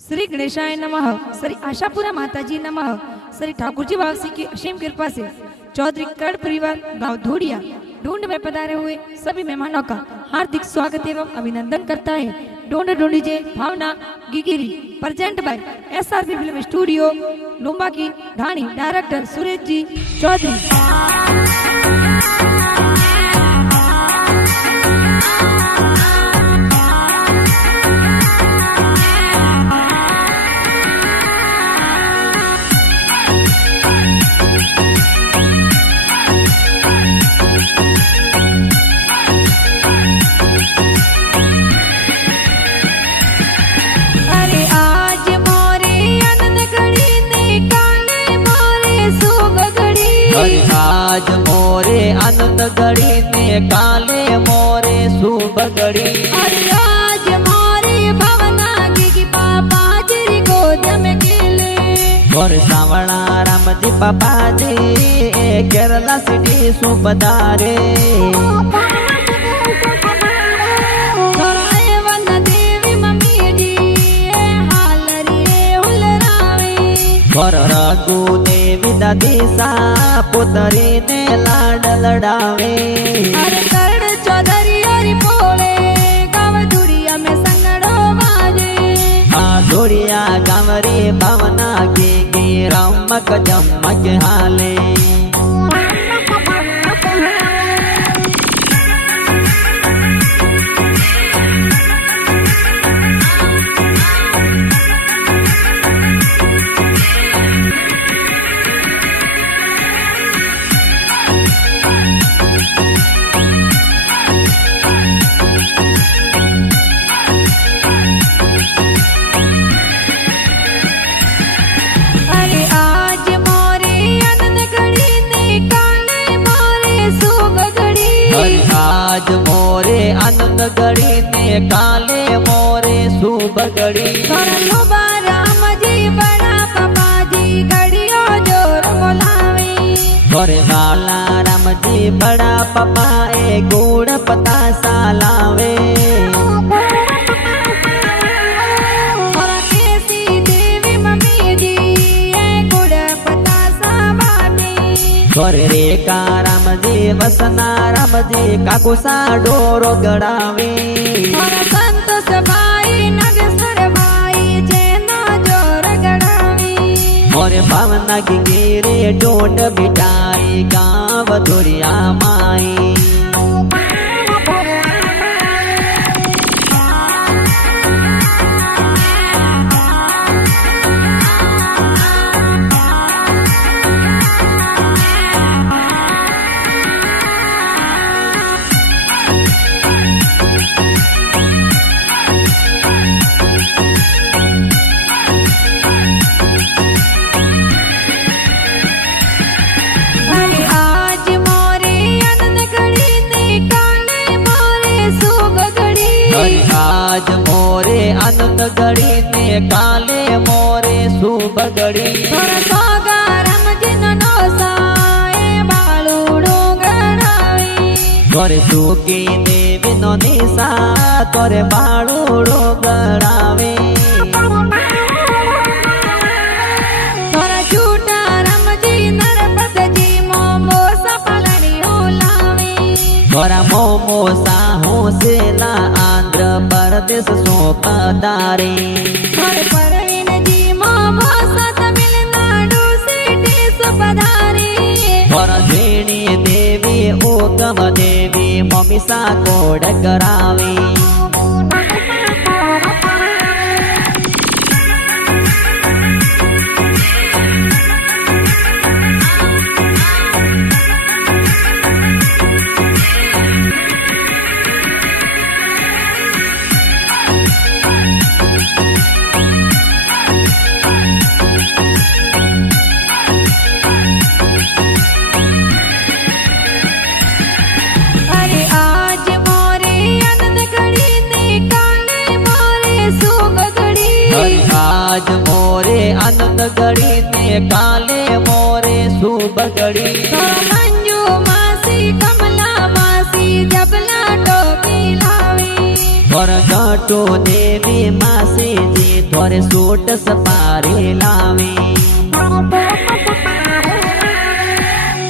श्री गणेशाय नमः। श्री आशापुरा माताजी नमः। श्री ठाकुर जी वासी की असीम कृपा से चौधरी कड़ परिवार गांव धोड़िया ढूंढ में पधारे हुए सभी मेहमानों का हार्दिक स्वागत एवं अभिनंदन करता है। ढूंढ ढूंढीजे भावना गिगिरी present by SRP film studio Lumba की ढाणी डायरेक्टर सुरेश जी चौधरी। आज मोरे आनंद गड़ी ने काले मोरे शुभ गड़ी। आज मोरे भवना की पापा जी गोद में गिले और सावड़ा राम जी पापा जी केरला सिटी सुपदारे। और रघु देवी दादी सा पुतरी ने लाड लड़ावे। अरे कर्ण चौधरी और पोले गाँव धुरिया में संगड़ो बाजे। धुरिया गाँवरी भावना की रमक जमक हाले। आज मोरे आनंद गड़ी ने काले मोरे शुभ गड़ी। राम जी बड़ा पापा जी गड़ियो जोर बोलावे। और बाला राम जी बड़ा पापा ए गुड़ पता सालावे। और रेखा राम जी वसना राम जी काकू सा डोरो गड़ावे। संतोष भाई नगेश्वर भाई जेना जोर गड़ावे। और भावना की गिरे डोट बिटाई गाँव धुरिया माई। आज मोरे आनंद गड़ी ने काले मोरे शुभ गड़ी। तोरे सुखी देवी नो निशा तोरे बाळूड़ो गड़ावे। तोरा मोमो साहू सेला आंध्र प्रदेश सोपदारे। और झेणी देवी ओकम देवी ममिसा कोड करावे। आज मोरे आनंद गड़ी ने काले मोरे शुभ गड़ी। मंजू मासी कमला मासी जबला टोपी लावी। और गटो देवी मासे जी थोड़े सूट सपारे लावे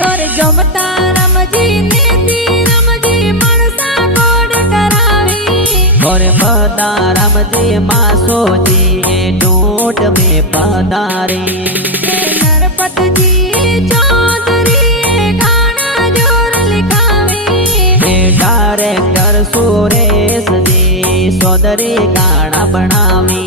तोर जमता रमजी नेती रमजी मनसा कोड करावी और बता राम जी मासो जी डोट में पधारे नरपत जी चौधरी गाना जोर लिखावी डायरेक्टर सुरेश जी सोदरी गाना बनावी